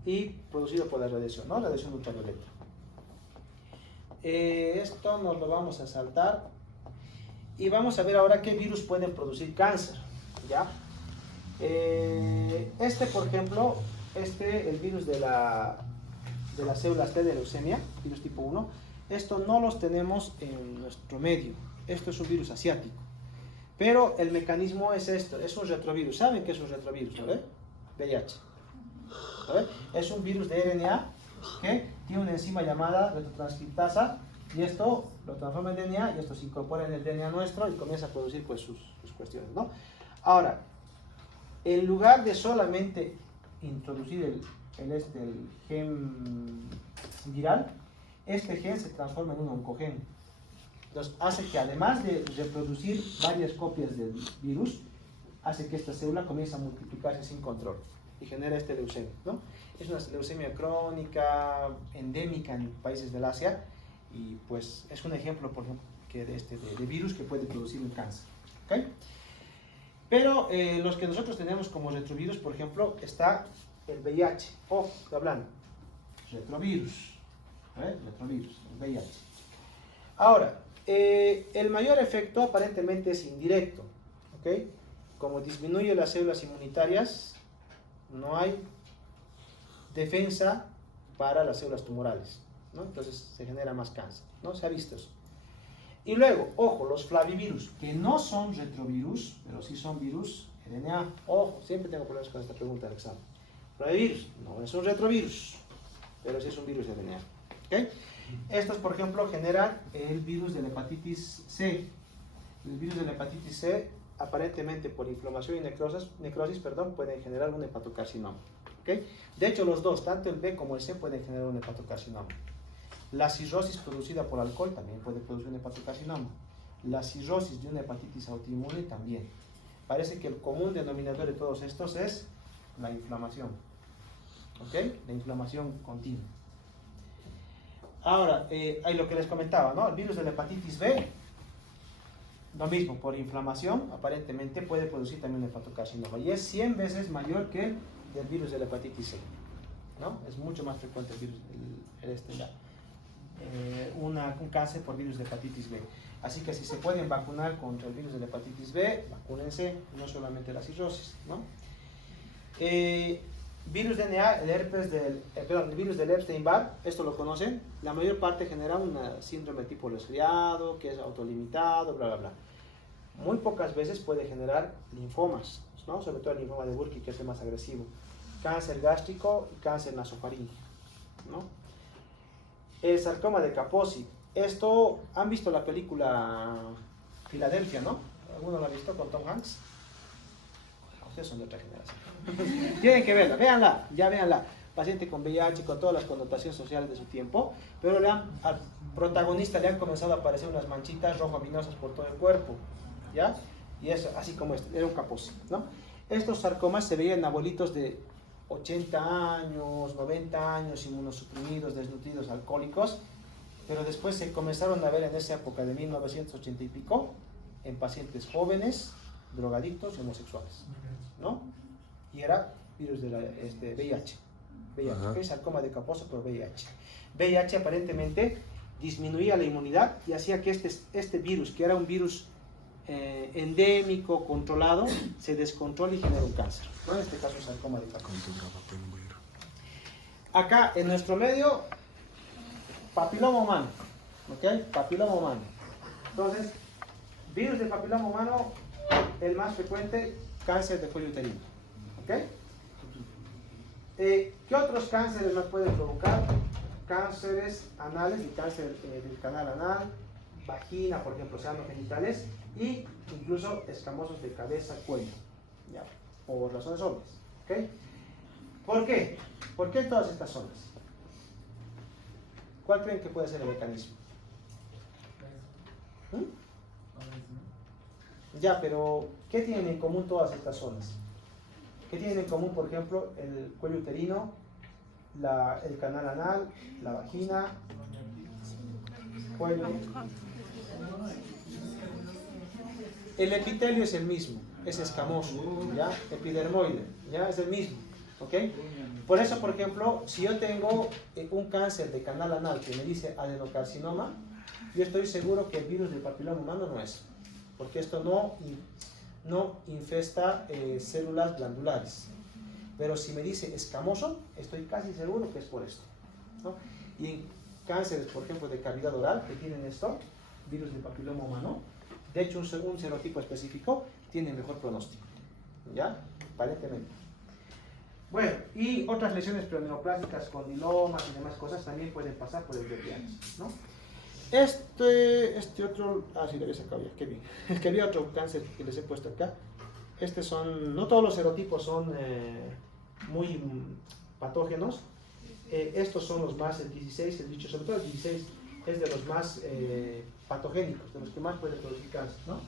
Y producido por la radiación, ¿no? La radiación ultravioleta. Esto nos lo vamos a saltar y vamos a ver ahora qué virus pueden producir cáncer, ¿ya? Por ejemplo, el virus de las células T de leucemia, virus tipo 1, esto no los tenemos en nuestro medio. Esto es un virus asiático. Pero el mecanismo es esto, es un retrovirus. ¿Saben qué es un retrovirus? ¿No ve? VIH. ¿No ve? Es un virus de RNA que tiene una enzima llamada retrotranscriptasa y esto lo transforma en DNA y esto se incorpora en el DNA nuestro y comienza a producir pues sus cuestiones, ¿no? Ahora, en lugar de solamente introducir el gen viral, este gen se transforma en un oncogen. Entonces hace que además de reproducir varias copias del virus, hace que esta célula comience a multiplicarse sin control y genera leucemia, ¿no? Es una leucemia crónica, endémica en países del Asia y pues es un ejemplo, por ejemplo, de virus que puede producir un cáncer, ¿okay? Pero los que nosotros tenemos como retrovirus, por ejemplo, está el VIH, hablando, retrovirus, retrovirus, el VIH. Ahora, el mayor efecto aparentemente es indirecto, ¿ok? Como disminuye las células inmunitarias, no hay defensa para las células tumorales, ¿no? Entonces se genera más cáncer, ¿no? Se ha visto eso. Y luego, ojo, los flavivirus, que no son retrovirus, pero sí son virus RNA. Ojo, siempre tengo problemas con esta pregunta del examen. Flavivirus no es un retrovirus, pero sí es un virus RNA, ¿ok? Estos, por ejemplo, generan el virus de la hepatitis C. El virus de la hepatitis C, aparentemente por inflamación y necrosis, pueden generar un hepatocarcinoma. ¿Okay? De hecho, los dos, tanto el B como el C, pueden generar un hepatocarcinoma. La cirrosis producida por alcohol también puede producir un hepatocarcinoma. La cirrosis de una hepatitis autoinmune también. Parece que el común denominador de todos estos es la inflamación. ¿Ok? La inflamación continua. Ahora, hay lo que les comentaba, ¿no? El virus de la hepatitis B, lo mismo, por inflamación, aparentemente puede producir también un hepatocarcinoma. Y es 100 veces mayor que el virus de la hepatitis C, ¿no? Es mucho más frecuente el virus, un cáncer por virus de hepatitis B. Así que si se pueden vacunar contra el virus de la hepatitis B, vacúnense, no solamente la cirrosis, ¿no? Virus DNA, el herpes el virus del Epstein-Barr, esto lo conocen, la mayor parte genera un síndrome tipo resfriado, que es autolimitado, bla, bla, bla. Muy pocas veces puede generar linfomas, ¿no? Sobre todo el linfoma de Burkitt, que es el más agresivo. Cáncer gástrico y cáncer nasofaríngeo, ¿no? El sarcoma de Kaposi. Esto, ¿han visto la película Filadelfia, no? ¿Alguno la ha visto con Tom Hanks? Ustedes son de otra generación. Tienen que verla, véanla, ya véanla. Paciente con VIH, con todas las connotaciones sociales de su tiempo, pero al protagonista le han comenzado a aparecer unas manchitas rojo-aminosas por todo el cuerpo, ¿ya? Y eso, así como este, era un Kaposi, ¿no? Estos sarcomas se veían en abuelitos de 80 años, 90 años, inmunosuprimidos, desnutridos, alcohólicos, pero después se comenzaron a ver en esa época de 1980 y pico en pacientes jóvenes, drogadictos y homosexuales, ¿no? Y era virus de VIH, ¿okay? Sarcoma de Kaposi por VIH. VIH aparentemente disminuía la inmunidad y hacía que este virus, que era un virus endémico, controlado, se descontrole y genera un cáncer, ¿no? En este caso sarcoma de Kaposi. Acá en nuestro medio, papiloma humano, ¿ok? Papiloma humano. Entonces, virus del papiloma humano, el más frecuente, cáncer de cuello uterino, ¿ok? ¿Qué otros cánceres nos pueden provocar? Cánceres anales, y cáncer del canal anal, vagina, por ejemplo, genitales, y incluso escamosos de cabeza, cuello, ¿ya? Por razones obvias, ¿ok? ¿Por qué? ¿Por qué en todas estas zonas? ¿Cuál creen que puede ser el mecanismo? Ya, pero ¿qué tienen en común todas estas zonas? ¿Qué tienen en común, por ejemplo, el cuello uterino, el canal anal, la vagina, cuello? El epitelio es el mismo, es escamoso, ¿ya? Epidermoide, ¿ya? Es el mismo, ¿ok? Por eso, por ejemplo, si yo tengo un cáncer de canal anal que me dice adenocarcinoma, yo estoy seguro que el virus del papiloma humano no es, porque esto no infesta células glandulares. Pero si me dice escamoso, estoy casi seguro que es por esto, ¿no? Y en cánceres, por ejemplo, de cavidad oral, que tienen esto, virus del papiloma humano, de hecho, un serotipo específico tiene mejor pronóstico, ¿ya? Aparentemente. Bueno, y otras lesiones preneoplásticas, condilomas y demás cosas también pueden pasar por el VPH, ¿no? Este otro, sí, lo había sacado ya, qué bien. Es que había otro cáncer que les he puesto acá. No todos los serotipos son muy patógenos. Estos son los más, el 16, el dicho, sobre todo el 16 es de los más patogénicos, de los que más pueden producir cáncer, ¿no?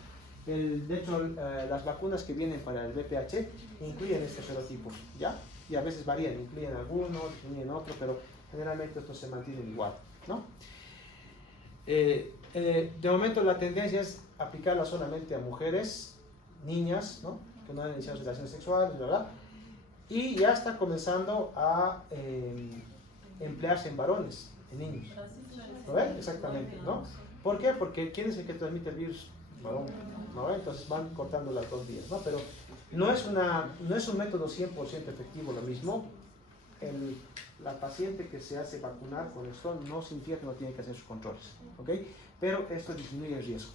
De hecho, las vacunas que vienen para el VPH incluyen este serotipo, ¿ya? Y a veces varían, incluyen algunos, incluyen otros, pero generalmente estos se mantienen igual, ¿no? De momento la tendencia es aplicarla solamente a mujeres, niñas, ¿no? Que no han iniciado relaciones sexuales, ¿verdad? Y ya está comenzando a emplearse en varones, en niños. ¿Lo ven? Exactamente, ¿no? ¿Por qué? Porque ¿quién es el que transmite el virus? Varón, ¿no? Entonces van cortando las dos vías, ¿no? Pero no es un método 100% efectivo lo mismo. La paciente que se hace vacunar con esto no significa que no tiene que hacer sus controles, ¿ok? Pero esto disminuye el riesgo,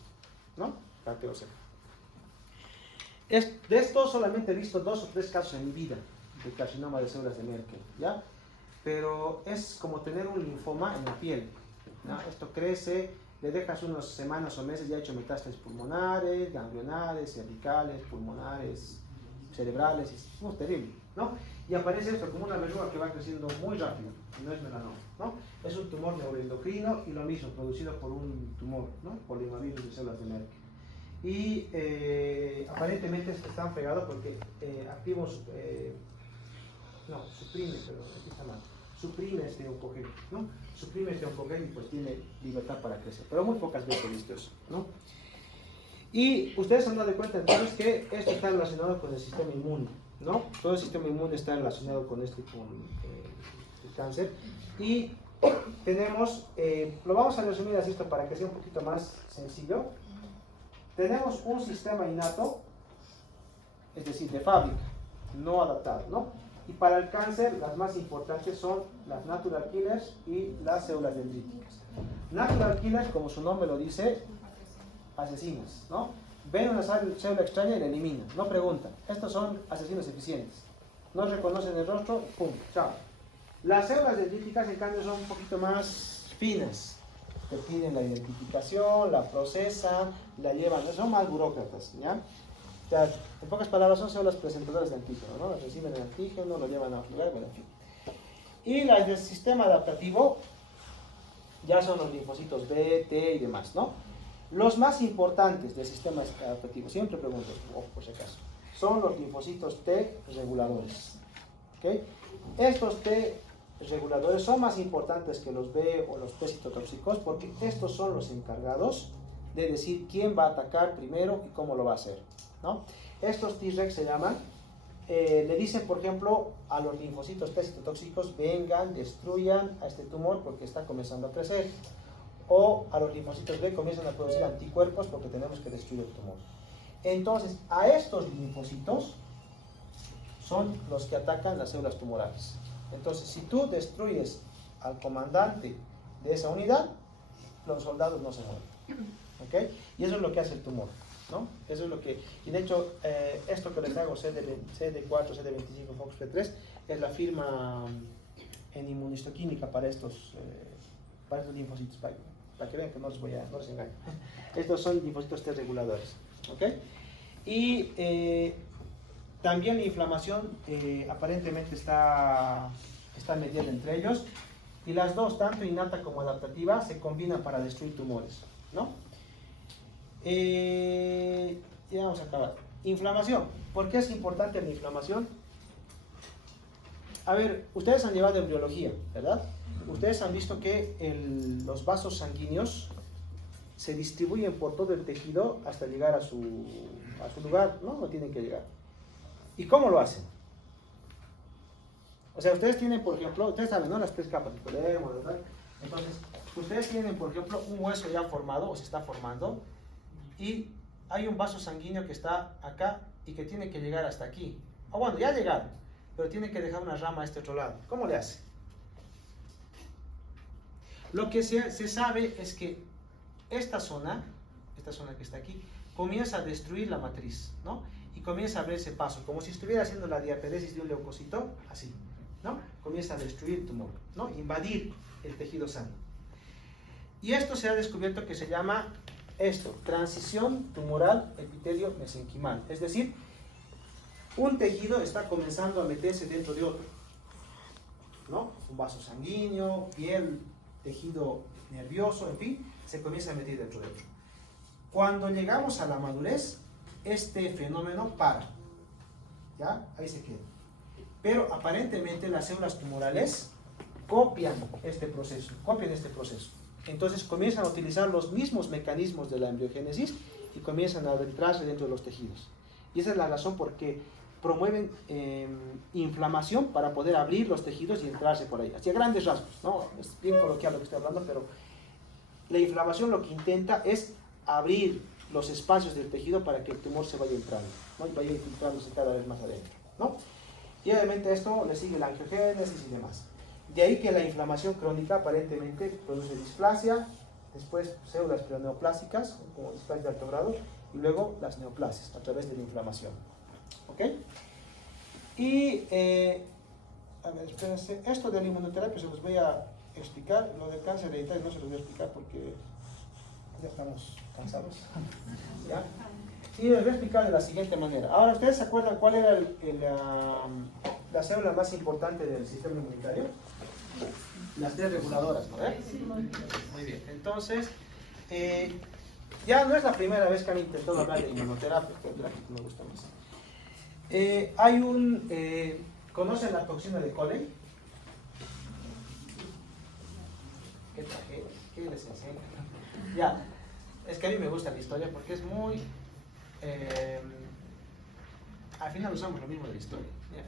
¿no? Para que lo sepan. De esto solamente he visto 2 o 3 casos en mi vida de carcinoma de células de Merkel, ¿ya? Pero es como tener un linfoma en la piel, ¿no? Esto crece, le dejas unas semanas o meses, ya ha hecho metástasis pulmonares, ganglionares, cervicales, pulmonares, cerebrales, es terrible, ¿no? Y aparece esto como una verruga que va creciendo muy rápido, y no es melanoma, ¿no? Es un tumor neuroendocrino y lo mismo, producido por un tumor, ¿no? Poliomavirus de células de Merkel. Y aparentemente están fregados porque suprime este oncogénio, ¿no? Suprime este oncogénio y pues tiene libertad para crecer, pero muy pocas veces he visto eso, ¿no? Y ustedes se han dado cuenta entonces que esto está relacionado con el sistema inmune, ¿no? Todo el sistema inmune está relacionado con el cáncer. Y tenemos, lo vamos a resumir así esto para que sea un poquito más sencillo. Tenemos un sistema innato, es decir, de fábrica, no adaptado, ¿no? Y para el cáncer, las más importantes son las natural killers y las células dendríticas. Natural killers, como su nombre lo dice, asesinas, ¿no? Ven una célula extraña y la eliminan, no preguntan. Estos son asesinos eficientes. No reconocen el rostro, pum, chao. Las células dendríticas, en cambio, son un poquito más finas. Te piden la identificación, la procesan, la llevan, son más burócratas, ¿ya? O sea, en pocas palabras, son células presentadoras de antígeno, ¿no? Reciben el antígeno, lo llevan a otro lugar, bueno, en fin. Y las del sistema adaptativo ya son los linfocitos B, T y demás, ¿no? Los más importantes del sistema adaptativo, siempre pregunto, por si acaso, son los linfocitos T reguladores, ¿ok? Estos T reguladores son más importantes que los B o los T citotóxicos porque estos son los encargados de decir quién va a atacar primero y cómo lo va a hacer, ¿no? Estos T-Rex se llaman, le dicen por ejemplo a los linfocitos T citotóxicos vengan, destruyan a este tumor porque está comenzando a crecer, o a los linfocitos B comienzan a producir anticuerpos porque tenemos que destruir el tumor. Entonces a estos linfocitos son los que atacan las células tumorales. Entonces, si tú destruyes al comandante de esa unidad, los soldados no se mueren, ¿ok? Y eso es lo que hace el tumor, ¿no? Eso es lo que... Y de hecho, esto que les hago, CD4, CD25, FOXP3, es la firma en inmunistoquímica para estos linfocitos, para que vean que no les engaño. Estos son linfocitos T reguladores, ¿ok? Y... también la inflamación aparentemente está mediada entre ellos y las dos, tanto innata como adaptativa, se combinan para destruir tumores, ¿no? Ya vamos a acabar. Inflamación. ¿Por qué es importante la inflamación? A ver, ustedes han llevado embriología, ¿verdad? Ustedes han visto que los vasos sanguíneos se distribuyen por todo el tejido hasta llegar a su lugar, ¿no? No tienen que llegar. ¿Y cómo lo hacen? O sea, ustedes tienen, por ejemplo, ustedes saben, ¿no? Las tres capas de epidermo, ¿verdad? Entonces, ustedes tienen, por ejemplo, un hueso ya formado o se está formando y hay un vaso sanguíneo que está acá y que tiene que llegar hasta aquí. O bueno, ya ha llegado, pero tiene que dejar una rama a este otro lado. ¿Cómo le hace? Lo que se sabe es que esta zona que está aquí, comienza a destruir la matriz, ¿no? Y comienza a abrirse paso, como si estuviera haciendo la diaperesis de un leucocito, así, ¿no? Comienza a destruir el tumor, ¿no? Invadir el tejido sano. Y esto se ha descubierto que se llama transición tumoral epitelio-mesenquimal. Es decir, un tejido está comenzando a meterse dentro de otro, ¿no? Un vaso sanguíneo, piel, tejido nervioso, en fin, se comienza a meter dentro de otro. Cuando llegamos a la madurez, este fenómeno para, ¿ya? Ahí se queda. Pero aparentemente las células tumorales copian este proceso. Entonces comienzan a utilizar los mismos mecanismos de la embriogénesis y comienzan a adentrarse dentro de los tejidos. Y esa es la razón por qué promueven inflamación para poder abrir los tejidos y entrarse por ahí. Así a grandes rasgos, ¿no? Es bien coloquial lo que estoy hablando, pero la inflamación lo que intenta es abrir los espacios del tejido para que el tumor se vaya entrando, ¿no? Y vaya infiltrándose cada vez más adentro, ¿no? Y obviamente esto le sigue la angiogénesis y demás. De ahí que la inflamación crónica aparentemente produce displasia, después células preneoplásicas, como displasia de alto grado, y luego las neoplasias a través de la inflamación. ¿Ok? Y, a ver, espérense, esto de la inmunoterapia se los voy a explicar, lo del cáncer hereditario no se los voy a explicar porque ya estamos cansados. ¿Ya? Y les voy a explicar de la siguiente manera. Ahora, ¿ustedes se acuerdan cuál era la célula más importante del sistema inmunitario? Las T reguladoras, ¿no? Muy bien. Entonces, ya no es la primera vez que han intentado hablar de inmunoterapia, que es la que me gusta más. ¿Conocen la toxina de Cole? ¿Qué tragedia? ¿Qué les enseña? Ya, es que a mí me gusta la historia porque es muy... al final usamos lo mismo de la historia. ¿Ya?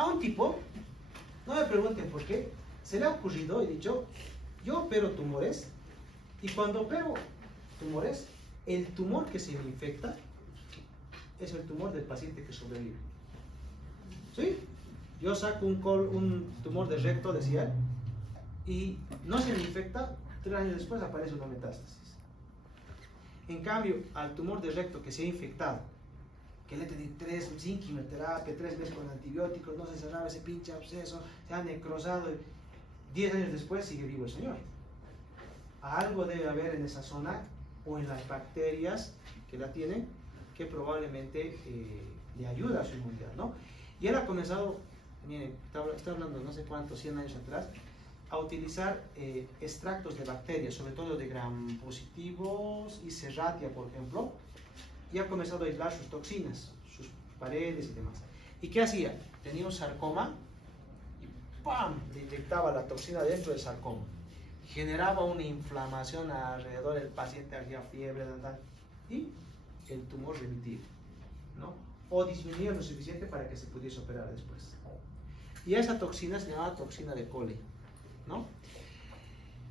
A un tipo, no me pregunten por qué, se le ha ocurrido y dicho, yo opero tumores y cuando opero tumores, el tumor que se me infecta es el tumor del paciente que sobrevive. ¿Sí? Yo saco un tumor de recto, decía él, y no se me infecta, 3 años después aparece una metástasis. En cambio, al tumor de recto que se ha infectado, que le tenía 3 sin quimioterapia, 3 veces con antibióticos, no se cerraba ese pinche absceso, se ha necrosado, 10 años después sigue vivo el señor. Algo debe haber en esa zona o en las bacterias que la tienen que probablemente le ayuda a su inmunidad, ¿no? Y él ha comenzado, miren, está hablando no sé cuántos, 100 años atrás, a utilizar extractos de bacterias, sobre todo de gram positivos y Serratia, por ejemplo, y ha comenzado a aislar sus toxinas, sus paredes y demás. ¿Y qué hacía? Tenía un sarcoma y ¡pam! Le inyectaba la toxina dentro del sarcoma. Generaba una inflamación alrededor del paciente, había fiebre, y el tumor remitía, ¿no? O disminuía lo suficiente para que se pudiese operar después. Y esa toxina se llamaba toxina de Cole, ¿no?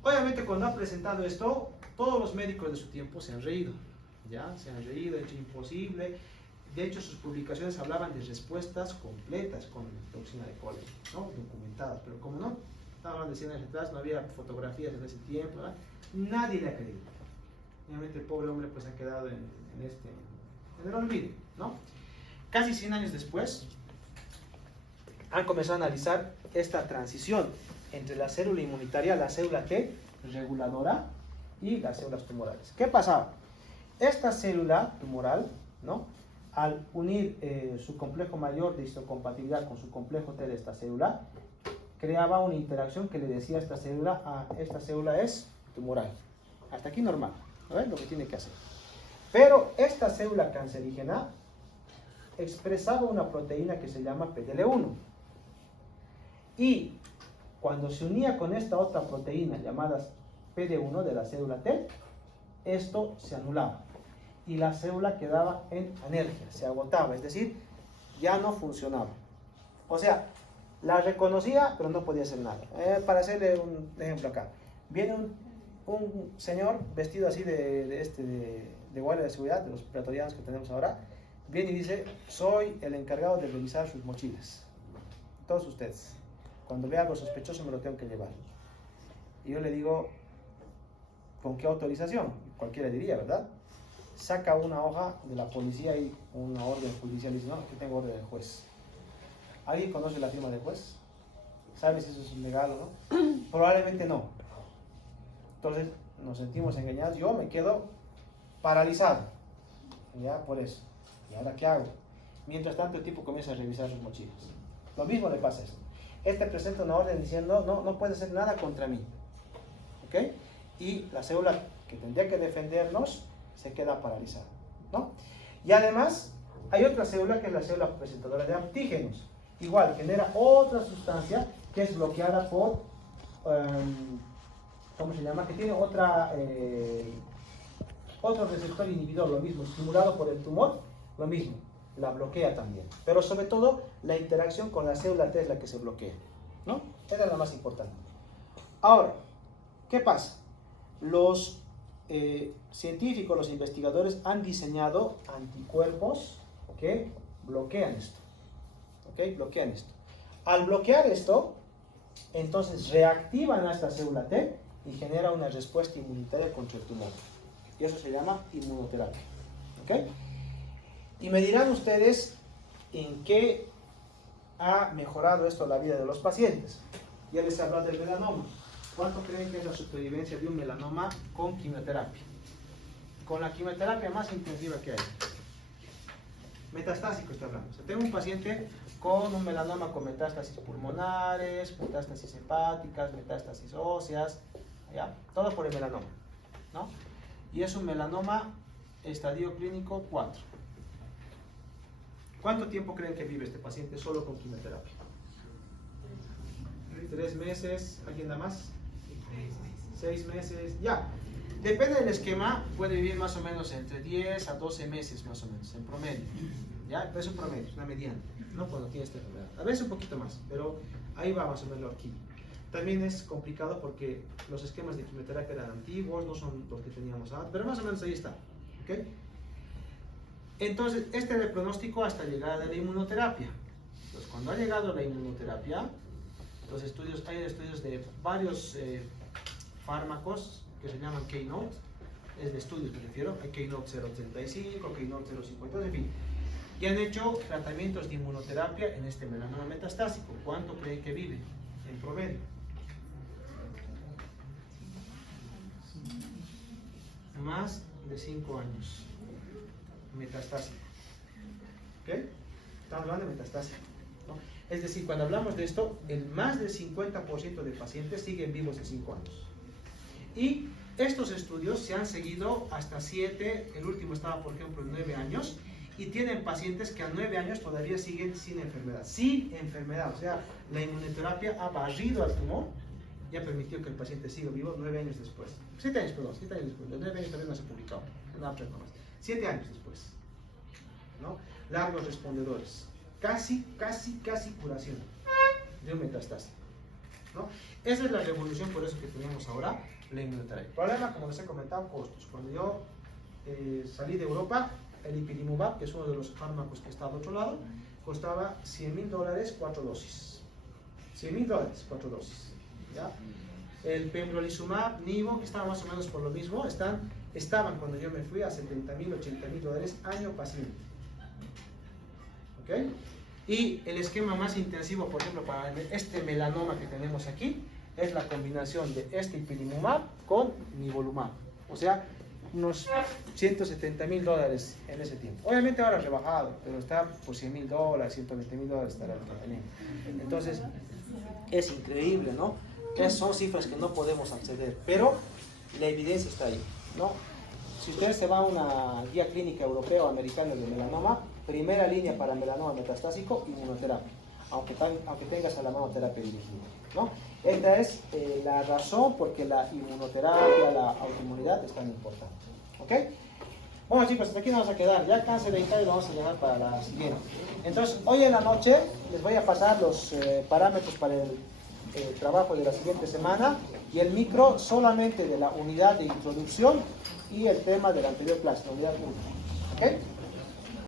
Obviamente cuando ha presentado esto, todos los médicos de su tiempo se han reído, ¿ya? Se han reído, hecho imposible. De hecho, sus publicaciones hablaban de respuestas completas con toxina de Cole, ¿no? Documentadas, pero como no, estaban de 100 años atrás, no había fotografías en ese tiempo, ¿verdad? Nadie le ha creído. Obviamente el pobre hombre pues ha quedado en el olvido, ¿no? Casi 100 años después, han comenzado a analizar esta transición entre la célula inmunitaria, la célula T, reguladora, y las células tumorales. ¿Qué pasaba? Esta célula tumoral, ¿no? Al unir su complejo mayor de histocompatibilidad con su complejo T de esta célula, creaba una interacción que le decía a esta célula es tumoral. Hasta aquí normal, ¿no ves? Lo que tiene que hacer. Pero esta célula cancerígena expresaba una proteína que se llama PDL1. Y cuando se unía con esta otra proteína llamada PD1 de la célula T, esto se anulaba. Y la célula quedaba en anergia, se agotaba, es decir, ya no funcionaba. O sea, la reconocía, pero no podía hacer nada. Para hacerle un ejemplo acá, viene un señor vestido así de guardia de seguridad, de los pretorianos que tenemos ahora, viene y dice, soy el encargado de revisar sus mochilas. Todos ustedes. Cuando vea algo sospechoso me lo tengo que llevar. Y yo le digo, ¿con qué autorización? Cualquiera diría, ¿verdad? Saca una hoja de la policía y una orden judicial y dice, no, aquí tengo orden del juez. ¿Alguien conoce la firma del juez? ¿Sabe si eso es legal o no? Probablemente no. Entonces nos sentimos engañados. Yo me quedo paralizado. Ya, por eso. ¿Y ahora qué hago? Mientras tanto el tipo comienza a revisar sus mochilas. Lo mismo le pasa a esto. Este presenta una orden diciendo, no puede hacer nada contra mí. ¿Ok? Y la célula que tendría que defendernos se queda paralizada, ¿no? Y además hay otra célula que es la célula presentadora de antígenos. Igual, genera otra sustancia que es bloqueada por, ¿cómo se llama? Que tiene otro receptor inhibidor, lo mismo, estimulado por el tumor, lo mismo, la bloquea también. Pero sobre todo, la interacción con la célula T es la que se bloquea, ¿no? Esa es la más importante. Ahora, ¿qué pasa? Los científicos, los investigadores han diseñado anticuerpos que bloquean esto. ¿Ok? Bloquean esto. Al bloquear esto, entonces reactivan a esta célula T y genera una respuesta inmunitaria contra el tumor. Y eso se llama inmunoterapia. ¿Ok? Y me dirán ustedes en qué ha mejorado esto la vida de los pacientes. Ya les he hablado del melanoma. ¿Cuánto creen que es la supervivencia de un melanoma con quimioterapia? Con la quimioterapia más intensiva que hay. Metastásico estoy hablando. O sea, tengo un paciente con un melanoma con metástasis pulmonares, metástasis hepáticas, metástasis óseas, ¿ya? Todo por el melanoma, ¿no? Y es un melanoma estadio clínico 4. ¿Cuánto tiempo creen que vive este paciente solo con quimioterapia? 3 meses, ¿alguien da más? 6 meses, ya. Depende del esquema, puede vivir más o menos entre 10 a 12 meses más o menos, en promedio. ¿Ya? Es un promedio, es una mediana, ¿no? Cuando tiene esta enfermedad. A veces un poquito más, pero ahí va más o menos aquí. También es complicado porque los esquemas de quimioterapia eran antiguos, no son los que teníamos ahora, pero más o menos ahí está. ¿Ok? Entonces, este es el pronóstico hasta llegada de la inmunoterapia. Entonces, cuando ha llegado la inmunoterapia, hay estudios de varios fármacos que se llaman Keynote, es de estudios me refiero, hay Keynote 035, Keynote 052, en fin, y han hecho tratamientos de inmunoterapia en este melanoma metastásico. ¿Cuánto creen que vive en promedio? Más de 5 años metastásico. ¿Ok? Estamos hablando de metastásico, ¿no? Es decir, cuando hablamos de esto, el más del 50% de pacientes siguen vivos de 5 años. Y estos estudios se han seguido hasta 7, el último estaba por ejemplo en 9 años, y tienen pacientes que a 9 años todavía siguen sin enfermedad. Sin enfermedad, o sea, la inmunoterapia ha barrido al tumor y ha permitido que el paciente siga vivo 9 años después. 7 años, perdón, 7 años después. Los 9 años todavía no se ha publicado. Una nomás. 7 años después, ¿no? Largos respondedores. Casi curación de un metastásico, ¿no? Esa es la revolución, por eso que tenemos ahora la inmunoterapia. El problema, como les he comentado, costos. Cuando yo salí de Europa, el ipilimumab, que es uno de los fármacos que está al otro lado, costaba $100.000 4 dosis. $100.000 4 dosis, ¿ya? El pembrolizumab, nivo, que estaba más o menos por lo mismo, estaban cuando yo me fui a $70.000, $80.000 año paciente. ¿Ok? Y el esquema más intensivo, por ejemplo, para este melanoma que tenemos aquí, es la combinación de este ipilimumab con nivolumab. O sea, unos $170.000 en ese tiempo. Obviamente ahora rebajado, pero está por $100.000, $120.000 estará el tratamiento. Entonces, es increíble, ¿no? Son cifras que no podemos acceder, pero la evidencia está ahí, ¿no? Si ustedes se van a una guía clínica europea o americana de melanoma, primera línea para melanoma metastásico, inmunoterapia, aunque tengas a la monoterapia dirigida, ¿no? Esta es la razón por que la inmunoterapia, la autoinmunidad es tan importante, ¿ok? Bueno chicos, hasta aquí nos vamos a quedar, ya cáncer de Italia lo vamos a dejar para la siguiente. Entonces, hoy en la noche les voy a pasar los parámetros para el trabajo de la siguiente semana y el micro solamente de la unidad de introducción y el tema de la anterior clase, la unidad 1, ¿ok?